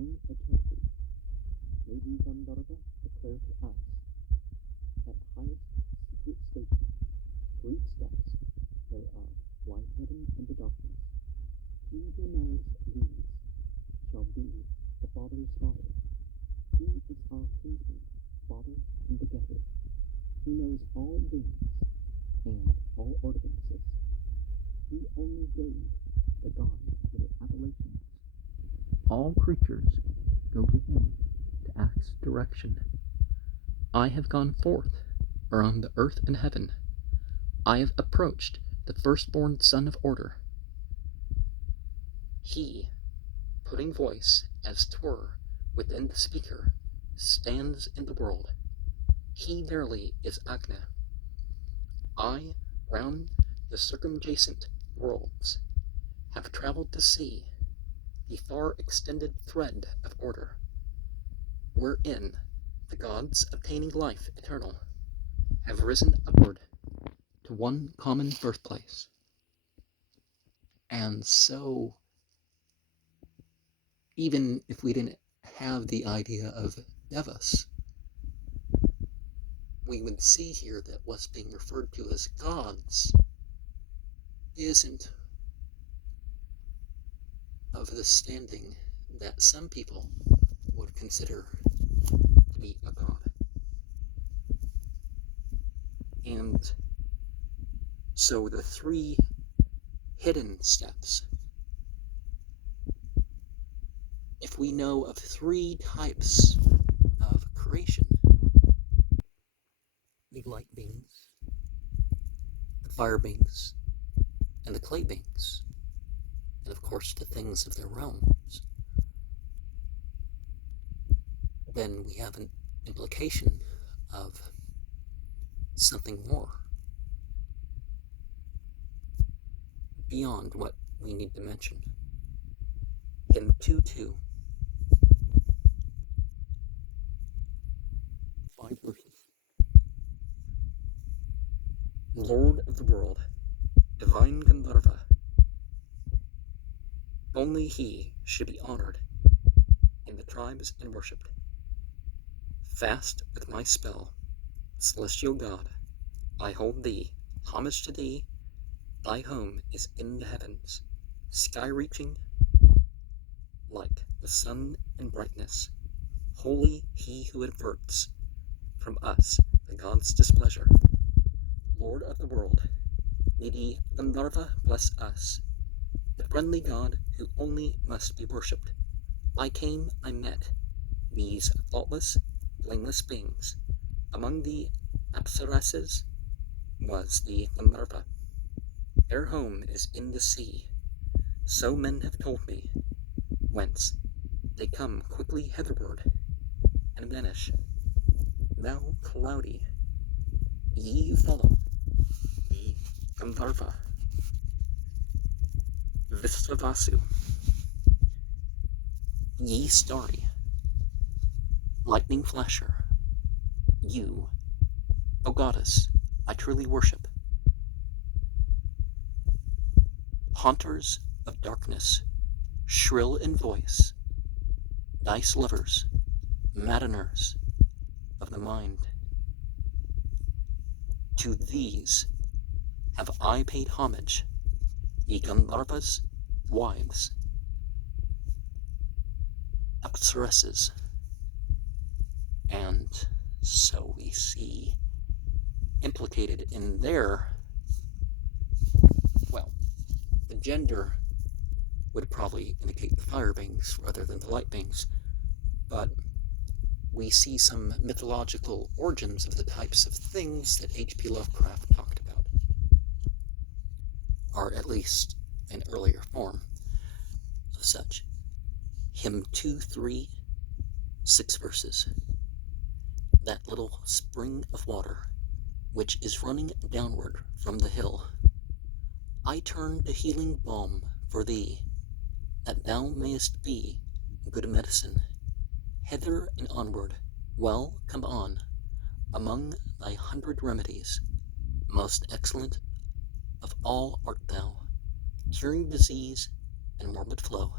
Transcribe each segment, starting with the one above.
knowing eternity, Lady Gandharva declared to us, at highest secret station, 3 steps thereof lie hidden in the darkness. He who knows these shall be the Father's Father. He is our kinsman, Father and Begetter. He knows all beings and all ordinances. He only gave the gods their appellations. All creatures go to him to ask direction. I have gone forth around the earth and heaven. I have approached the firstborn son of order. He, putting voice as 'twere within the speaker, stands in the world. He verily is Agna. I, round the circumjacent worlds, have travelled to see the far extended thread of order, wherein the gods obtaining life eternal have risen upward to one common birthplace. And so, even if we didn't have the idea of Devas, we would see here that what's being referred to as gods isn't of the standing that some people would consider to be a god. And so the 3 hidden steps, if we know of 3 types of creation, the light beings, the fire beings, and the clay beings, and of course the things of their realms, then we have an implication of something more beyond what we need to mention. Hymn 2:2, 5 verses. Lord of the world, divine Gandharva, only he should be honored in the tribes and worshipped. Fast with my spell, celestial God, I hold thee, homage to thee. Thy home is in the heavens, sky-reaching, like the sun in brightness. Holy he who averts from us the God's displeasure. Lord of the world, Lady Gandharva bless us, the friendly God who only must be worshipped. I came, I met these faultless, blameless beings. Among the Apsaras was the Gandharva. Their home is in the sea, so men have told me, whence they come quickly hitherward and vanish. Thou cloudy, ye who follow the Gandharva, Vistavasu, ye starry, lightning flasher, you, O goddess, I truly worship. Haunters of darkness, shrill in voice, dice lovers, maddeners of the mind. To these have I paid homage, ye Gandharva's wives, Apsaras. And so we see implicated in their, well, the gender would probably indicate the fire beings rather than the light beings, but we see some mythological origins of the types of things that H.P. Lovecraft talked about, or at least an earlier form of such. Hymn 2:3, 6 verses. That little spring of water, which is running downward from the hill, I turn to healing balm for thee, that thou mayest be good medicine. Hither and onward, well, come on, among thy 100 remedies, most excellent of all art thou, curing disease and morbid flow.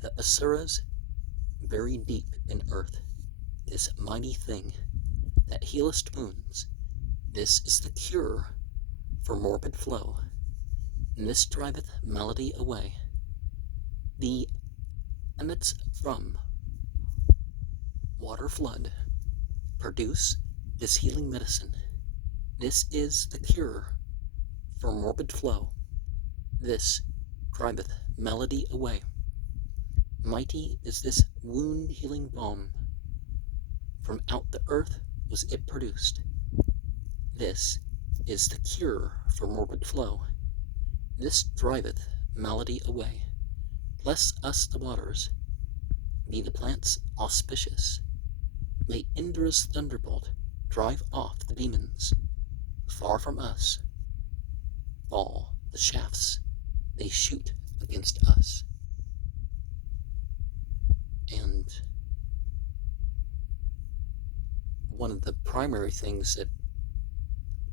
The Asuras buried deep in earth, this mighty thing that healest wounds, this is the cure for morbid flow, and this driveth malady away. The emits from water flood produce this healing medicine. This is the cure for morbid flow. This driveth malady away. Mighty is this wound healing balm. From out the earth was it produced. This is the cure for morbid flow. This driveth malady away. Bless us the waters. Be the plants auspicious. May Indra's thunderbolt drive off the demons. Far from us fall the shafts they shoot against us. And one of the primary things that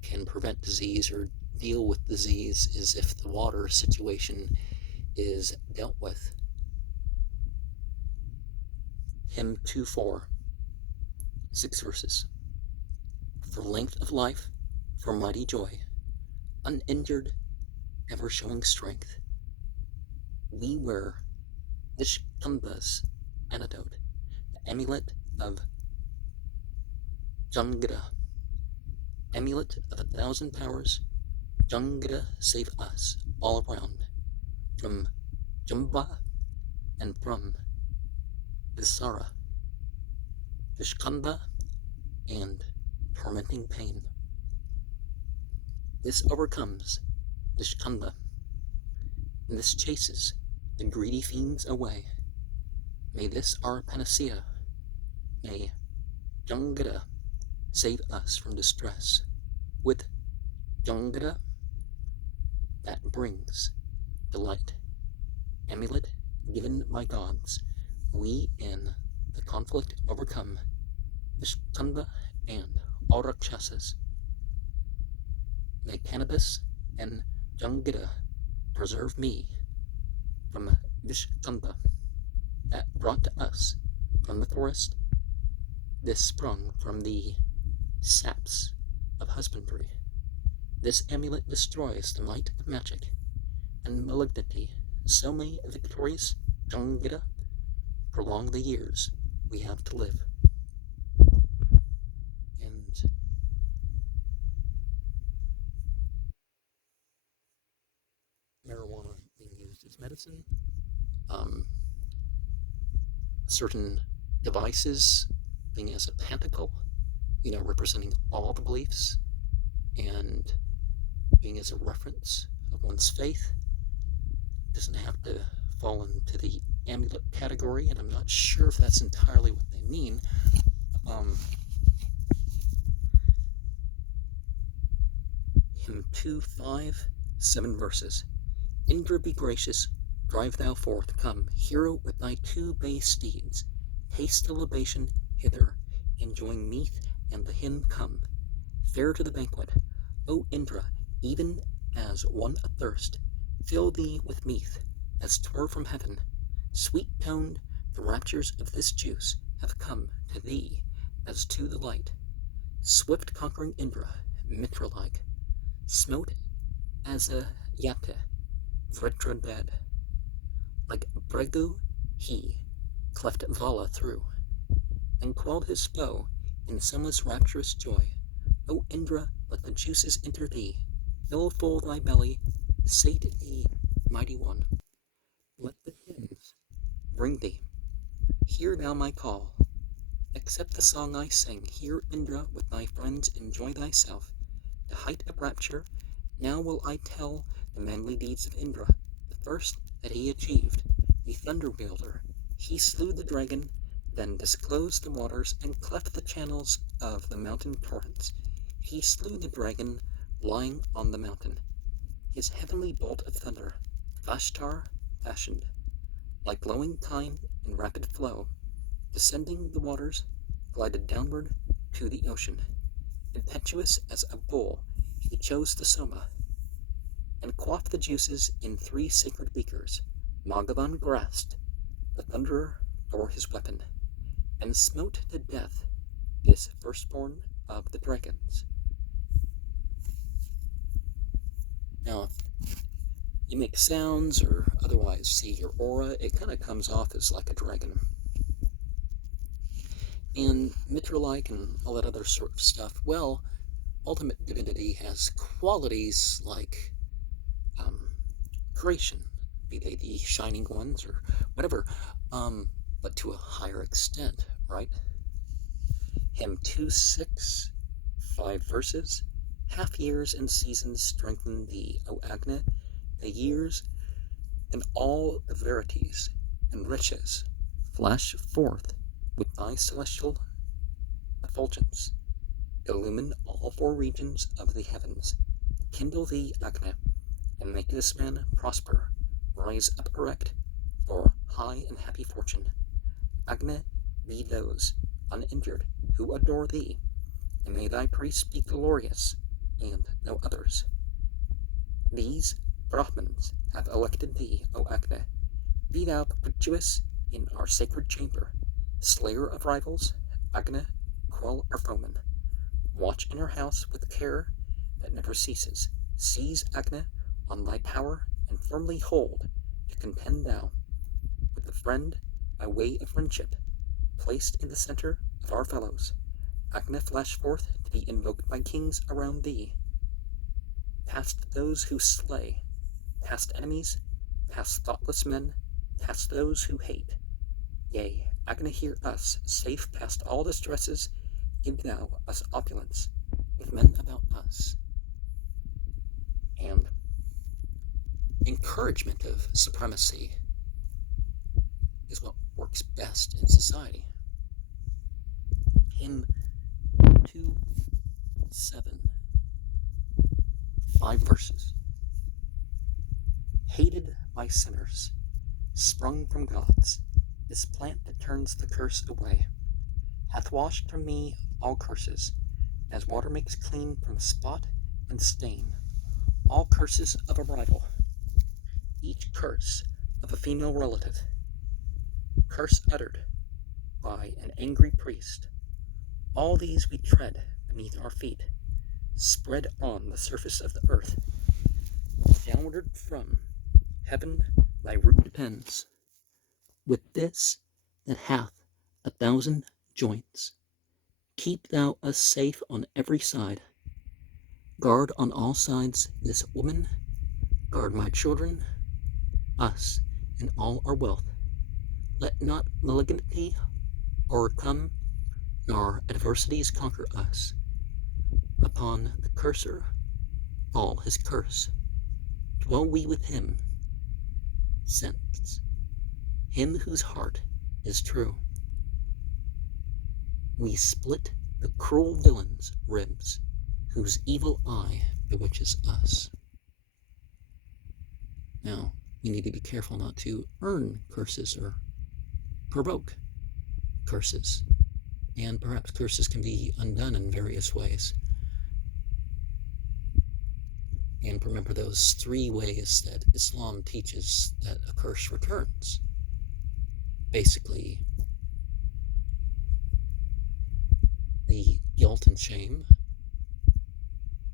can prevent disease or deal with disease is if the water situation is dealt with. Hymn 2:4, 6 verses. For length of life, for mighty joy, uninjured, ever showing strength, we wear this Kanda's antidote, the amulet of Jangada, amulet of 1,000 powers. Jangada save us all around, from Jamba and from Visara, Vishkanda, and tormenting pain. This overcomes Vishkanda, and this chases the greedy fiends away. May this our panacea, may Jangada save us from distress. With Jangada that brings delight, amulet given by gods, we in the conflict overcome Vishkanda and all Rakshasas. May cannabis and Jangada preserve me from Vishkanda that brought to us from the forest. This sprung from the saps of husbandry. This amulet destroys the might of magic and malignity. So may victorious Jangada prolong the years we have to live. And marijuana being used as medicine, certain devices being as a pentacle, representing all the beliefs and being as a reference of one's faith. Doesn't have to fall into the amulet category, and I'm not sure if that's entirely what they mean. Hymn 2:5, 7 verses. Indra be gracious, drive thou forth, come, hero with thy 2 bay steeds, haste the libation hither, enjoying meath and the hymn come. Fair to the banquet, O Indra, even as one athirst, fill thee with meath, as 'twere from heaven. Sweet-toned, the raptures of this juice have come to thee as to the light. Swift conquering Indra, Mitra-like, smote as a Yate, Vritra dead. Like Bregu, he cleft Vala through, and quelled his foe in sunless rapturous joy. O Indra, let the juices enter thee, fill full thy belly, sate thee, mighty one. Let the hymns bring thee. Hear thou my call. Accept the song I sing. Hear, Indra, with thy friends enjoy thyself. The height of rapture, now will I tell the manly deeds of Indra. The first that he achieved, the thunder wielder. He slew the dragon, then disclosed the waters and cleft the channels of the mountain torrents. He slew the dragon lying on the mountain. His heavenly bolt of thunder, Vashtar fashioned, like glowing kine in rapid flow, descending the waters, glided downward to the ocean. Impetuous as a bull, he chose the Soma, and quaffed the juices in 3 sacred beakers. Maghavan grasped the thunderer or his weapon, and smote to death this firstborn of the dragons. Now, if you make sounds or otherwise see your aura, it kind of comes off as like a dragon. And Mitra-like and all that other sort of stuff, well, ultimate divinity has qualities like creation, be they the shining ones or whatever, but to a higher extent, right? Hymn 2:6, 5 verses. Half years and seasons strengthen thee, O Agni, the years and all the verities and riches flash forth with thy celestial effulgence. Illumine all four regions of the heavens. Kindle thee, Agni, and make this man prosper. Rise up erect for high and happy fortune. Agni, be those uninjured who adore thee, and may thy priests be glorious, and no others. These Brahmins have elected thee, O Agni. Be thou perpetuous in our sacred chamber. Slayer of rivals, Agni, quell our foemen. Watch in our house with care that never ceases. Seize, Agni, on thy power, and firmly hold to contend thou with the friend by way of friendship, placed in the center of our fellows. Agni, flash forth to be invoked by kings around thee, past those who slay, past enemies, past thoughtless men, past those who hate. Yea, Agni, hear us, safe past all distresses. Give thou us opulence with men about us. And encouragement of supremacy is what works best in society. Hymn 2:7, 5 verses. Hated by sinners, sprung from gods, this plant that turns the curse away, hath washed from me all curses, as water makes clean from spot and stain, all curses of a rival, each curse of a female relative, curse uttered by an angry priest. All these we tread beneath our feet, spread on the surface of the earth. Downward from heaven thy root depends. With this that hath 1,000 joints, keep thou us safe on every side. Guard on all sides this woman, guard my children, us, and all our wealth. Let not malignity o'ercome, nor adversities conquer us. Upon the curser fall his curse. Dwell we with him, since him whose heart is true. We split the cruel villain's ribs, whose evil eye bewitches us. Now, we need to be careful not to earn curses or provoke curses. And perhaps curses can be undone in various ways. And remember those 3 ways that Islam teaches that a curse returns. Basically, the guilt and shame,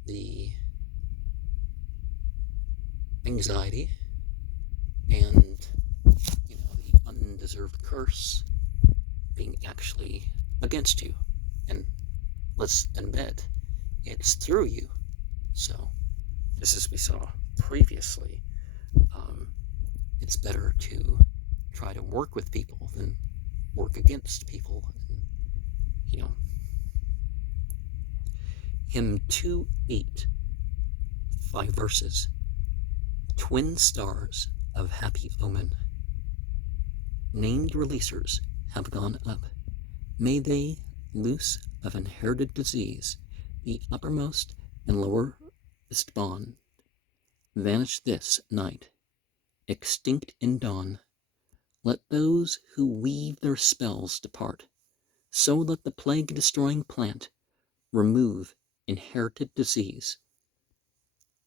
the anxiety, and the undeserved curse being actually against you. And let's admit, it's through you. So, just as we saw previously, it's better to try to work with people than work against people. And, Hymn 2:8, 5 verses. Twin stars of happy omen, named releasers have gone up. May they, loose of inherited disease, the uppermost and lowerest bond, vanish this night, extinct in dawn. Let those who weave their spells depart. So let the plague-destroying plant remove inherited disease.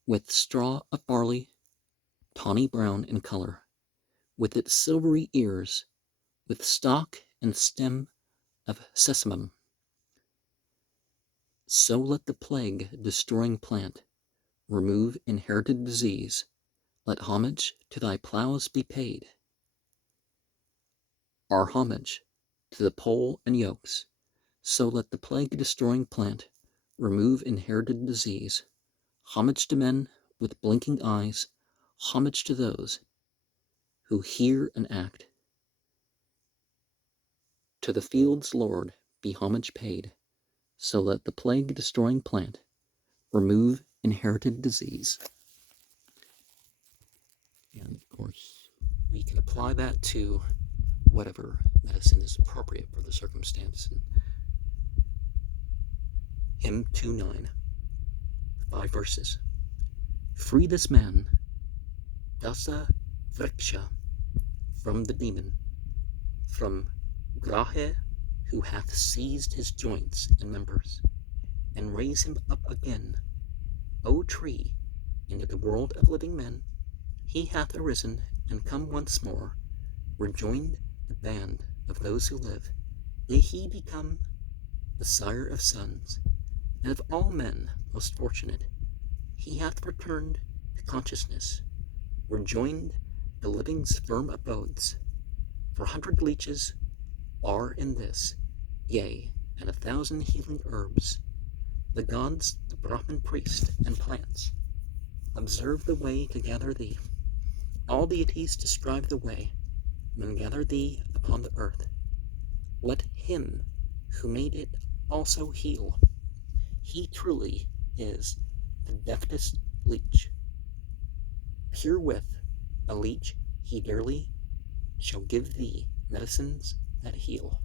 With straw of barley, tawny brown in color, with its silvery ears, with stalk and stem of sesamum. So let the plague-destroying plant remove inherited disease. Let homage to thy plows be paid. Our homage to the pole and yokes. So let the plague-destroying plant remove inherited disease. Homage to men with blinking eyes. Homage to those who hear and act. To the field's Lord be homage paid. So let the plague-destroying plant remove inherited disease. And of course, we can apply that to whatever medicine is appropriate for the circumstance. Hymn 2:9, 5 verses. Free this man, dasa vriksha, from the demon, from Grahe, who hath seized his joints and members, and raise him up again, O tree, into the world of living men. He hath arisen and come once more, rejoined the band of those who live. May he become the sire of sons, and of all men most fortunate. He hath returned to consciousness, rejoined the living's firm abodes. For 100 leeches are in this, yea, and 1,000 healing herbs. The gods, the Brahmin priest, and plants observe the way to gather thee. All deities describe the way, and gather thee upon the earth. Let him who made it also heal. He truly is the deftest leech. Herewith a leech he dearly shall give thee medicines that heal.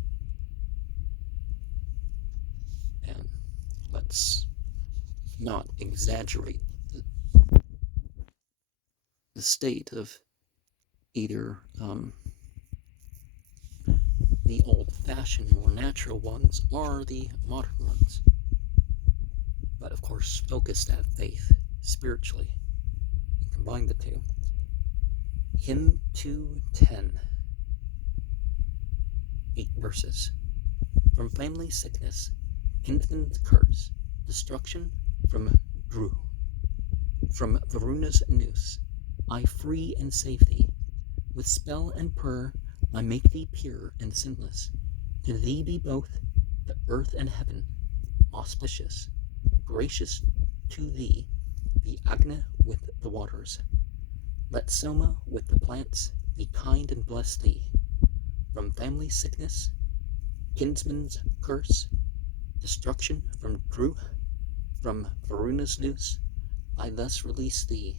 And let's not exaggerate the state of either the old-fashioned, more natural ones or the modern ones. But of course, focus that faith spiritually and combine the two. Hymn 2:10, 8 verses. From family sickness, kinsman's curse, destruction from Dhru, from Varuna's noose, I free and save thee. With spell and prayer I make thee pure and sinless. To thee be both the earth and heaven auspicious. Gracious to thee be Agna with the waters. Let Soma with the plants be kind and bless thee. From family sickness, kinsman's curse, destruction from Dhru, from Varuna's noose, I thus release thee.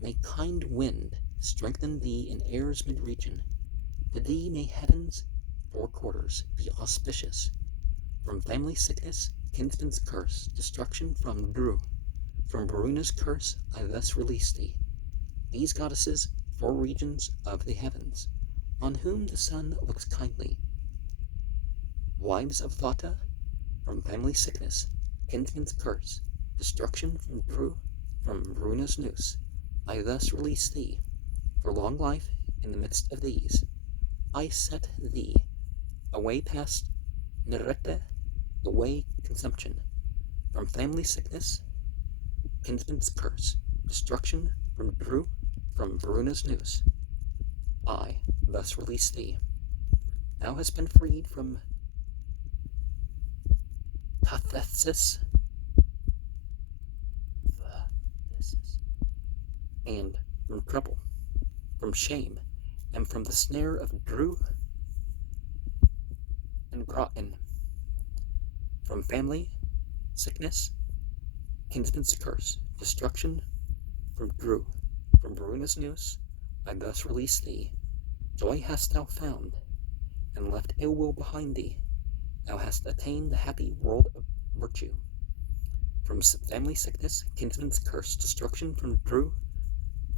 May kind wind strengthen thee in air's mid-region. To thee may heaven's 4 quarters be auspicious. From family sickness, kinsman's curse, destruction from Dhru, from Varuna's curse, I thus release thee. These goddesses, 4 regions of the heavens, on whom the sun looks kindly. Wives of Vata, from family sickness, kinsman's curse, destruction from Dhru, from Varuna's noose, I thus release thee. For long life in the midst of these, I set thee away past Nirete, away consumption. From family sickness, kinsman's curse, destruction from Dhru, from Varuna's noose, I thus release thee. Thou hast been freed from pathesis and from trouble, from shame, and from the snare of Dhru and Gratin. From family, sickness, kinsman's curse, destruction from Dhru, from Varuna's noose, I thus release thee. Joy hast thou found, and left ill will behind thee. Thou hast attained the happy world of virtue. From family sickness, kinsman's curse, destruction from Dhru,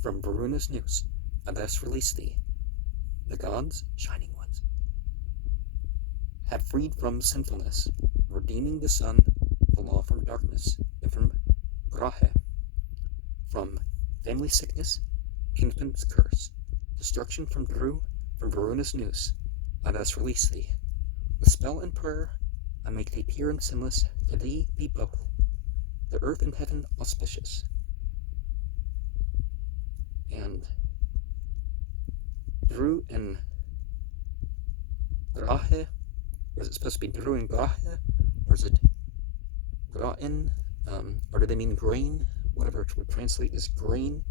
from Varuna's noose, I thus release thee. The gods, shining ones, have freed from sinfulness, redeeming the sun, the law from darkness, and from Grahe. From family sickness, kinsman's curse, destruction from Dhru, from Varuna's noose, I thus release thee. With spell and prayer, I make thee pure and sinless, to thee be both, the earth and heaven auspicious. And Dru and Grahe, or is it supposed to be Dru and Grahe, or is it Grain, or do they mean grain? Whatever it would translate as grain,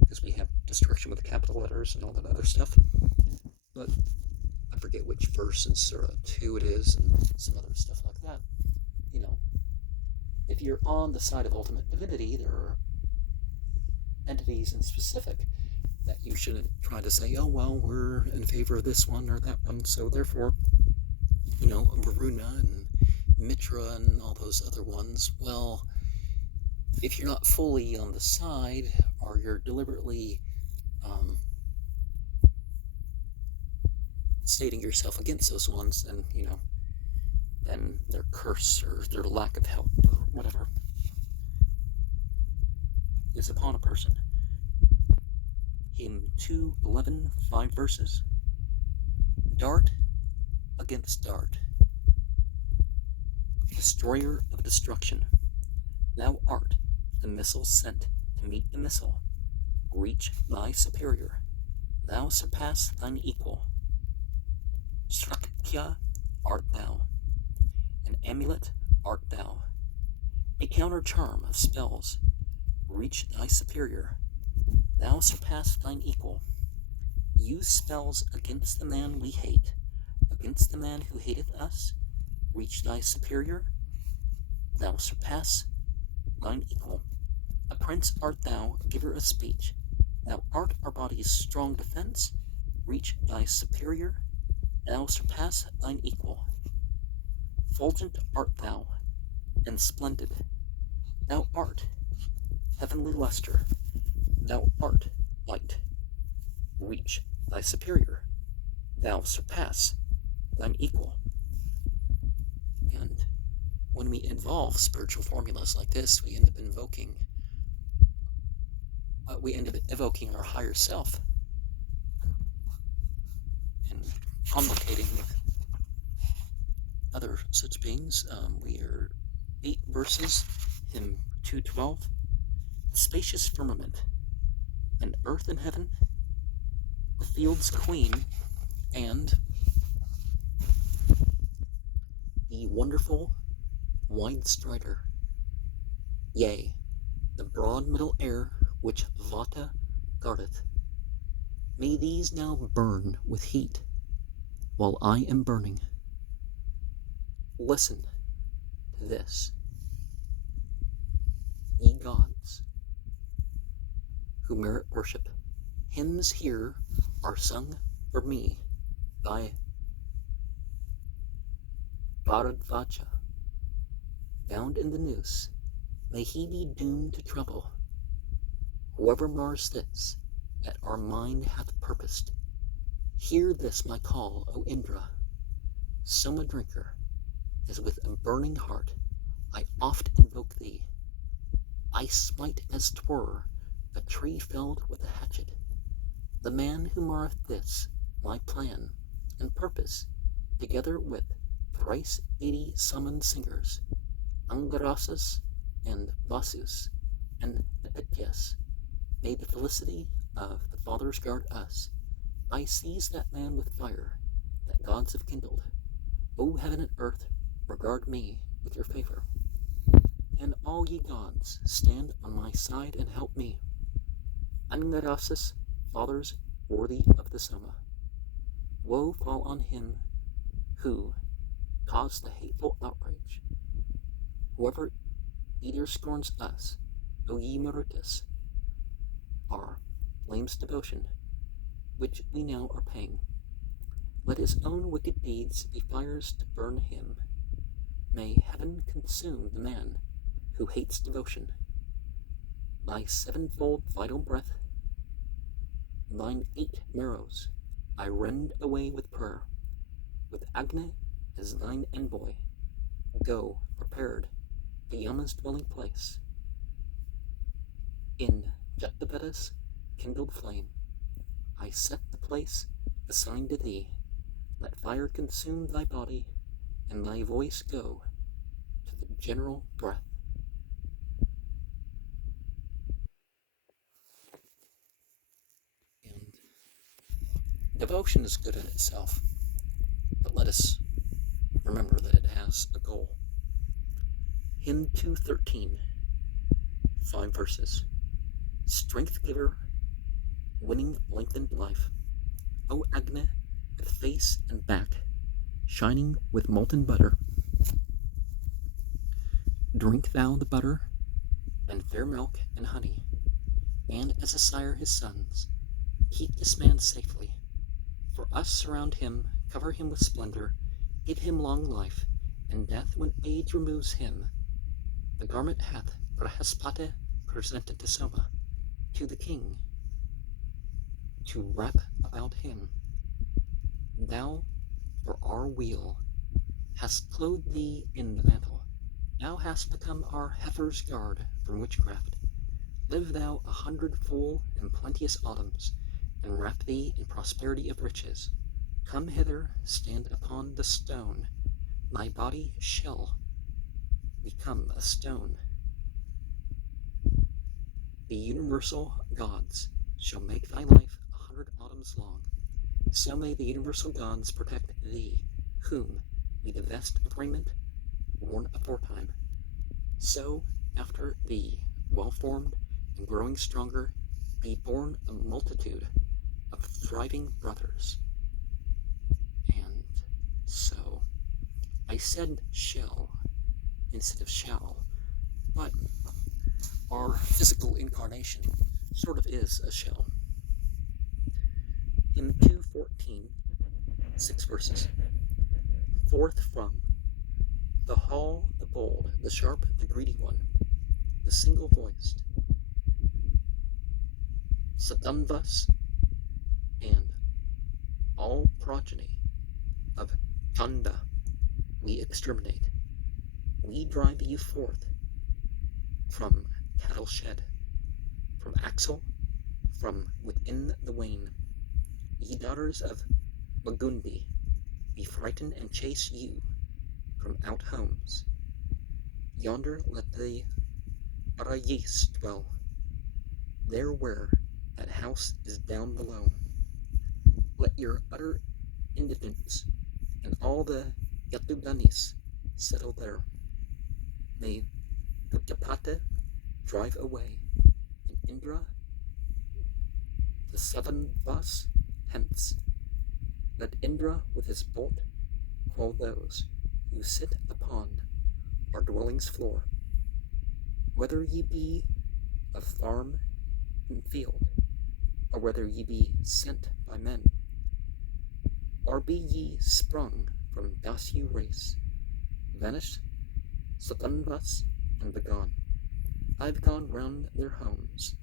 because we have destruction with the capital letters and all that other stuff. But I forget which verse in Surah 2 it is, and some other stuff like that. You know, if you're on the side of ultimate divinity, there are entities in specific that you shouldn't try to say, oh, well, we're in favor of this one or that one, so therefore, you know, Varuna and Mitra and all those other ones, well, if you're not fully on the side, or you're deliberately stating yourself against those ones, then, you know, then their curse or their lack of help or whatever is upon a person. In 2:11, 5 verses. Dart against dart. Destroyer of destruction. Thou art the missile sent to meet the missile. Reach thy superior. Thou surpass thine equal. Shrakya art thou. An amulet art thou. A counter charm of spells. Reach thy superior. Thou surpass thine equal. Use spells against the man we hate, against the man who hateth us. Reach thy superior. Thou surpass thine equal. A prince art thou, giver of speech. Thou art our body's strong defense. Reach thy superior. Thou surpass thine equal. Fulgent art thou, and splendid. Thou art heavenly luster. Thou art light. Reach thy superior. Thou surpass thine equal. And when we involve spiritual formulas like this, we end up evoking our higher self and communicating with other such beings. We are 8 verses, hymn 212. The spacious firmament, and earth and heaven, the field's queen, and the wonderful wide strider, yea, the broad middle air which Vata guardeth. May these now burn with heat, while I am burning. Listen to this, ye gods, who merit worship. Hymns here are sung for me by Bharadvaja, bound in the noose. May he be doomed to trouble. Whoever mars this, that our mind hath purposed. Hear this my call, O Indra, Soma drinker, as with a burning heart I oft invoke thee. I smite as 'twere a tree felled with a hatchet. The man who marreth this, my plan and purpose, together with thrice 80 summoned singers, Angarasas and Vasus and Adityas, may the felicity of the fathers guard us. I seize that man with fire that gods have kindled. O heaven and earth, regard me with your favor. And all ye gods, stand on my side and help me. Angarasas, fathers worthy of the Soma. Woe fall on him who caused the hateful outrage. Whoever either scorns us, O ye Marutas, our flames devotion, which we now are paying. Let his own wicked deeds be fires to burn him. May heaven consume the man who hates devotion. Thy 7-fold vital breath, thine 8 marrows, I rend away with prayer. With Agni as thine envoy, go prepared to Yama's dwelling place. In Jataveda's kindled flame, I set the place assigned to thee, Let fire consume thy body, and thy voice go to the general breath. And devotion is good in itself, but let us remember that it has a goal. Hymn 213, 5 verses. Strength giver, winning lengthened life, O Agni, with face and back, shining with molten butter. Drink thou the butter, and fair milk and honey, and as a sire his sons, keep this man safely. For us surround him, cover him with splendor, give him long life, and death when age removes him. The garment hath Brahaspati presented to Soma, to the king, to wrap about him. Thou, for our weal, hast clothed thee in the mantle. Thou hast become our heifer's guard from witchcraft. Live thou 100 full and plenteous autumns, and wrap thee in prosperity of riches. Come hither, stand upon the stone. Thy body shall become a stone. The universal gods shall make thy life 100 autumns long. So may the universal gods protect thee, whom we divest of raiment worn aforetime. So, after thee, well-formed and growing stronger, be born a multitude of thriving brothers. And so, I said shall instead of shall, but our physical incarnation sort of is a shell. Hymn 214, 6 verses. Forth from the hall, the bold, the sharp, the greedy one, the single-voiced, Satanvas, and all progeny of Kanda, we exterminate. We drive you forth from cattle shed, from axle, from within the wain. Ye daughters of Magundi, we frighten and chase you from out homes. Yonder let the Arayis dwell, there where that house is down below. Let your utter indifference and all the Yatuganis settle there. May Utapata drive away, and Indra, the 7 Vas, hence. Let Indra with his bolt quell those who sit upon our dwelling's floor. Whether ye be of farm and field, or whether ye be sent by men, or be ye sprung from Dasu race, vanished, Satanvas, and begone. I've gone round their homes,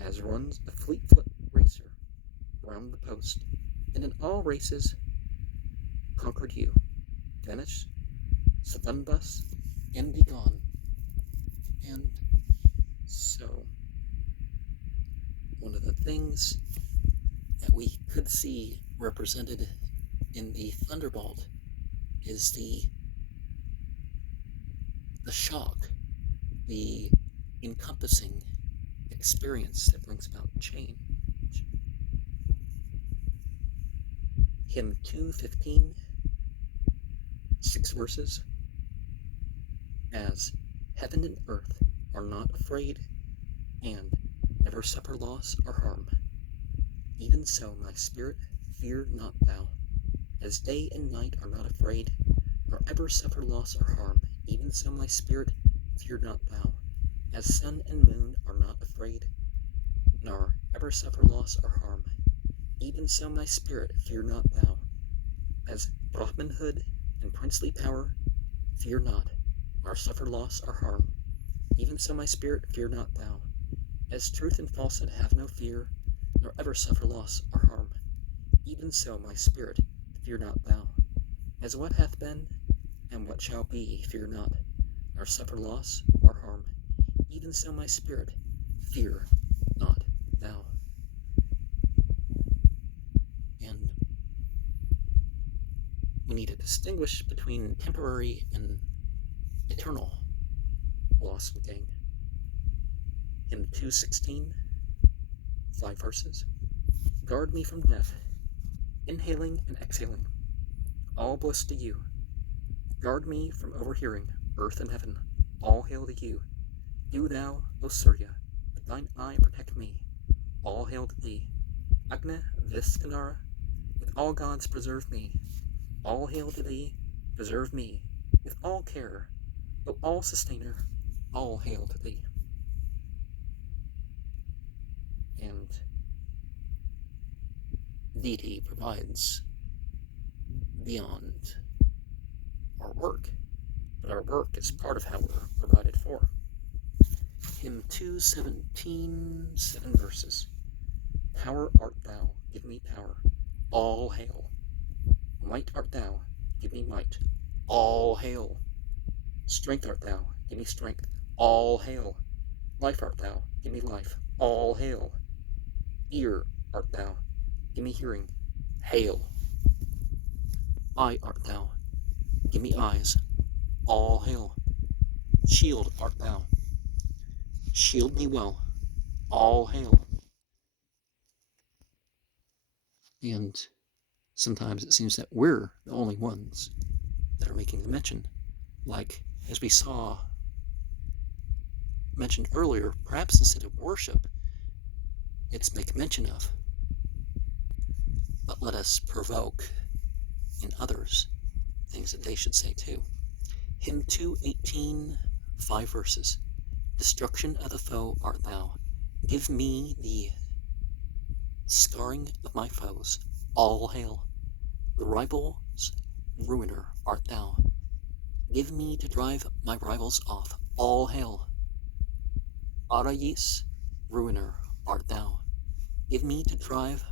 as runs a fleet-foot racer round the post, and in all races conquered you. Vanish, Satanvas, and be gone. And so, one of the things that we could see represented in the thunderbolt is the shock, the encompassing experience that brings about change. Hymn 215, 6 verses. As heaven and earth are not afraid, and never suffer loss or harm, even so my spirit, fear not thou. As day and night are not afraid, nor ever suffer loss or harm, even so my spirit, fear not thou. As sun and moon are not afraid, nor ever suffer loss or harm, even so my spirit, fear not thou. As Brahmanhood and princely power, fear not, nor suffer loss or harm, even so my spirit, fear not thou. As truth and falsehood have no fear, nor ever suffer loss or harm, even so my spirit, fear not thou. As what hath been, and what shall be, fear not, nor suffer loss or harm, even so my spirit, fear not thou. And we need to distinguish between temporary and eternal loss and gain. Hymn 216, 5 verses. Guard me from death, inhaling and exhaling, all bliss to you. Guard me from overhearing earth and heaven, all hail to you. Do thou, O Surya, with thine eye protect me, all hail to thee. Agna Viskanara, with all gods preserve me, all hail to thee, preserve me, with all care, O all sustainer, all hail to thee. And deity provides beyond our work, but our work is part of how we're provided for. Hymn 217, 7 verses. Power art thou, give me power, all hail. Might art thou, give me might, all hail. Strength art thou, give me strength, all hail. Life art thou, give me life, all hail. Ear art thou, give me hearing, hail. Eye art thou, give me eyes, all hail. Shield art thou, shield me well, all hail. And sometimes it seems that we're the only ones that are making the mention. Like, as we saw mentioned earlier, perhaps instead of worship, it's make mention of. But let us provoke in others things that they should say too. Hymn 218, 5 verses. Destruction of the foe art thou. Give me the scarring of my foes, all hail. The rival's ruiner art thou. Give me to drive my rivals off, all hail. R.T.H, ruiner art thou. Give me to drive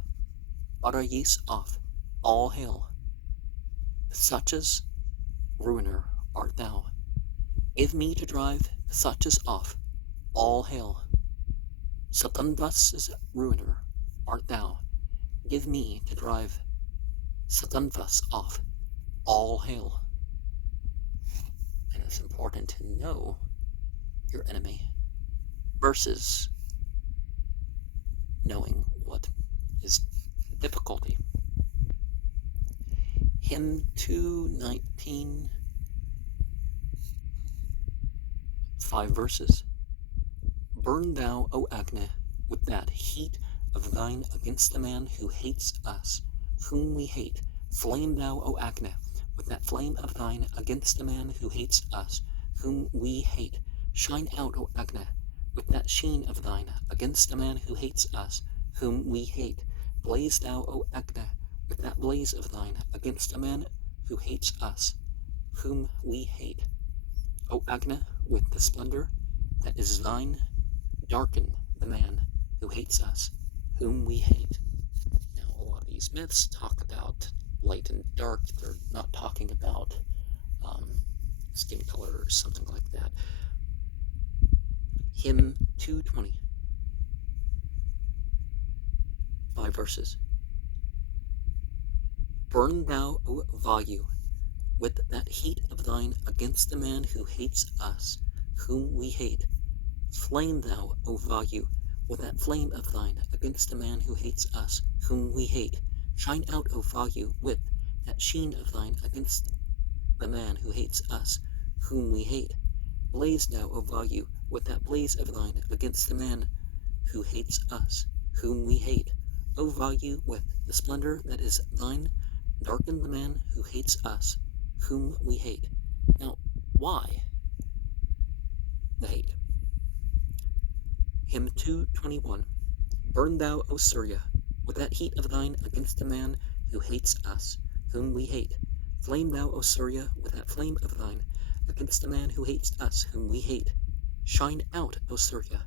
R.T.H off, all hail. Sacha's ruiner art thou. Give me to drive Sacha's off, all hail. Satanvas's ruiner art thou. Give me to drive Satanvas off, all hail. And it's important to know your enemy versus knowing what is difficulty. Hymn 219, 5 verses. Burn thou, O Agni, with that heat of thine against the man who hates us, whom we hate. Flame thou, O Agni, with that flame of thine against the man who hates us, whom we hate. Shine out, O Agni, with that sheen of thine against the man who hates us, whom we hate. Blaze thou, O Agni, with that blaze of thine against a man who hates us, whom we hate. O Agni, with the splendor that is thine, darken the man who hates us, whom we hate. Now, a lot of these myths talk about light and dark. They're not talking about skin color or something like that. Hymn 220, 5 verses. Burn thou, O Vayu, with that heat of thine against the man who hates us, whom we hate. Flame thou, O Vayu, with that flame of thine against the man who hates us, whom we hate. Shine out, O Vayu, with that sheen of thine against the man who hates us, whom we hate. Blaze thou, O Vayu, with that blaze of thine against the man who hates us, whom we hate. O Vayu, with the splendor that is thine, darken the man who hates us, whom we hate. Now, why the hate? Hymn 221. Burn thou, O Surya, with that heat of thine against the man who hates us, whom we hate. Flame thou, O Surya, with that flame of thine against the man who hates us, whom we hate. Shine out, O Surya,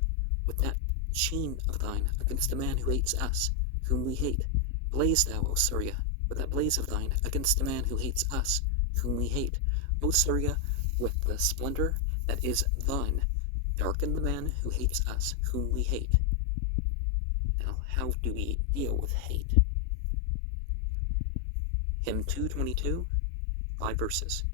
with that sheen of thine against the man who hates us, whom we hate. Blaze thou, O Surya, with that blaze of thine against the man who hates us, whom we hate. O Surya, with the splendor that is thine, darken the man who hates us, whom we hate. Now, how do we deal with hate? Hymn 222, 5 verses.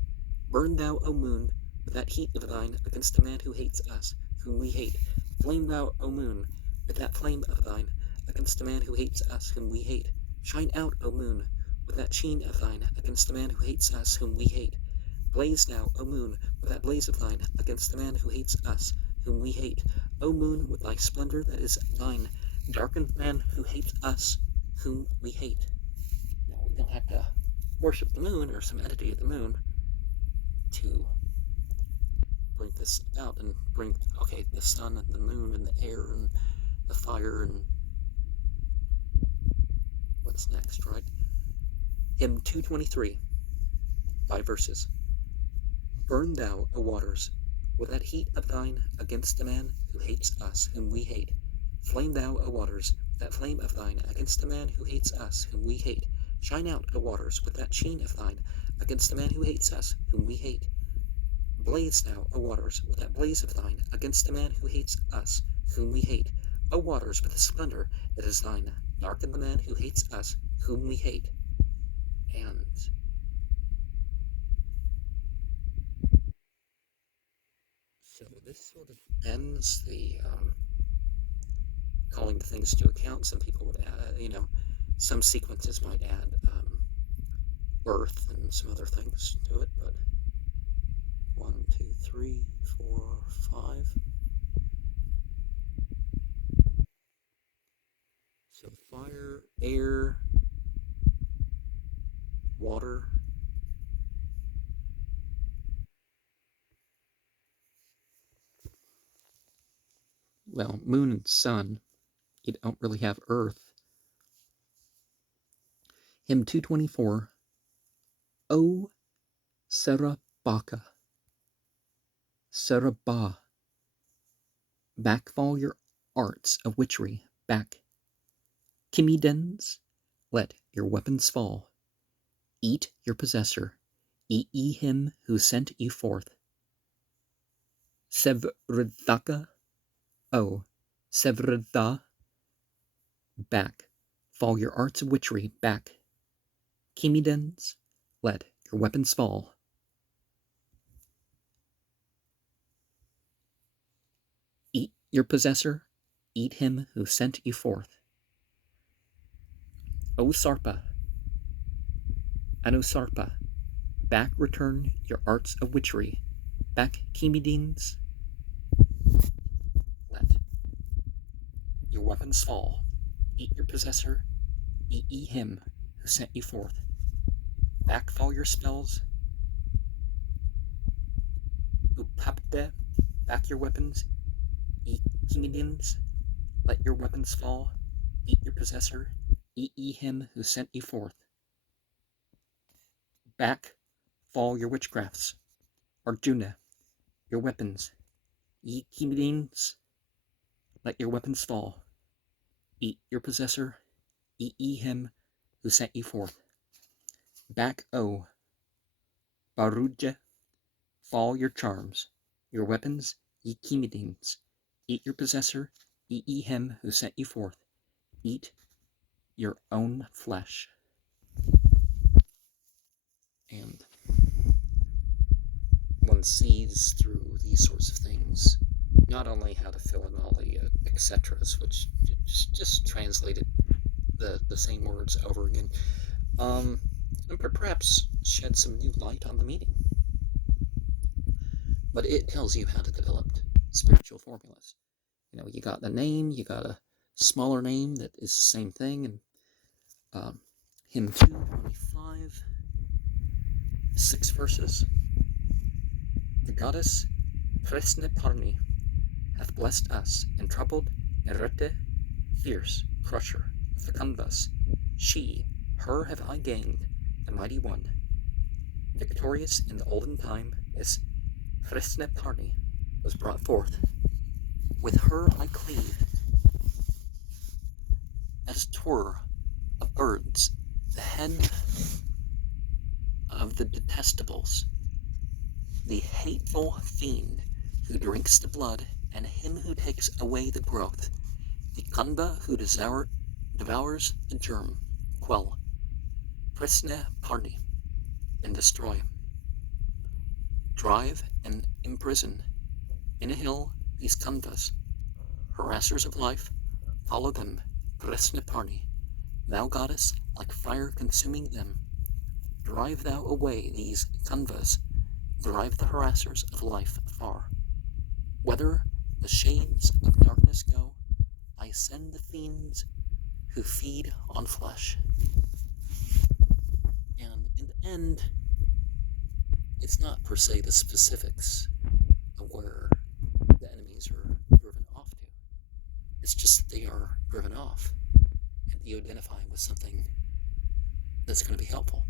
Burn thou, O moon, with that heat of thine against the man who hates us, whom we hate. Flame thou, O moon, with that flame of thine against the man who hates us, whom we hate. Shine out, O moon, with that sheen of thine against the man who hates us, whom we hate. Blaze now, O moon, with that blaze of thine against the man who hates us, whom we hate. O moon, with thy splendor that is thine, darken the man who hates us, whom we hate. Now, we don't have to worship the moon or some entity of the moon to bring this out and bring, okay, the sun and the moon and the air and the fire and what's next, right? Hymn 223, 5 verses. Burn thou, O waters, with that heat of thine against the man who hates us, whom we hate. Flame thou, O waters, with that flame of thine against the man who hates us, whom we hate. Shine out, O waters, with that sheen of thine against the man who hates us, whom we hate. Blaze thou, O waters, with that blaze of thine against the man who hates us, whom we hate. O waters, with the splendor that is thine, darken the man who hates us, whom we hate. And so this sort of ends the calling the things to account. Some people would add, some sequences might add birth and some other things to it, but 1, 2, 3, 4, 5. So fire, air, water. Well, moon and sun, you don't really have earth. Hymn 224, O Sarabaka, Sarabah, back fall your arts of witchery, back. Kimidens, let your weapons fall. Eat your possessor, eat ye him who sent you forth. Sevridhaka, O Sevridha, back, fall your arts of witchery, back. Kimidens, let your weapons fall. Eat your possessor, eat him who sent you forth. O Sarpa, Anusarpa, back return your arts of witchery, back Kimidens, let your weapons fall. Eat your possessor, eat ye him who sent you forth. Back fall your spells. Upapde, back your weapons, eat Kimidens, let your weapons fall. Eat your possessor, eat ye him who sent you forth. Back fall your witchcrafts, Arjuna, your weapons, ye Kimidens, let your weapons fall. Eat your possessor, eat ye him who sent you forth. Back, O Baruja, fall your charms, your weapons, ye Kimidens, eat your possessor, eat ye him who sent you forth. Eat your own flesh. And one sees through these sorts of things not only how to fill in all the etceteras, which just translated the same words over again, and perhaps shed some new light on the meaning. But it tells you how to develop spiritual formulas. You got the name, you got a smaller name that is the same thing, and hymn 225, 6 verses. The goddess Presneparni hath blessed us, and troubled Erete, fierce crusher of the Kandas. She, her have I gained, the mighty one. Victorious in the olden time, as Presneparni was brought forth. With her I cleave, as 'twere of birds, the head of the detestables, the hateful fiend who drinks the blood, and him who takes away the growth, the Kanda who devours the germ, quell, Presne Parni. and destroy. Drive and imprison in a hill these Kandas, harassers of life, follow them, Kresniparni, thou goddess, like fire consuming them. Drive thou away these Kanvas, drive the harassers of life far. Whither the shades of darkness go, I send the fiends who feed on flesh. And in the end, it's not per se the specifics of where the enemies are driven off to. It's just that they are driven off, and you identify with something that's going to be helpful.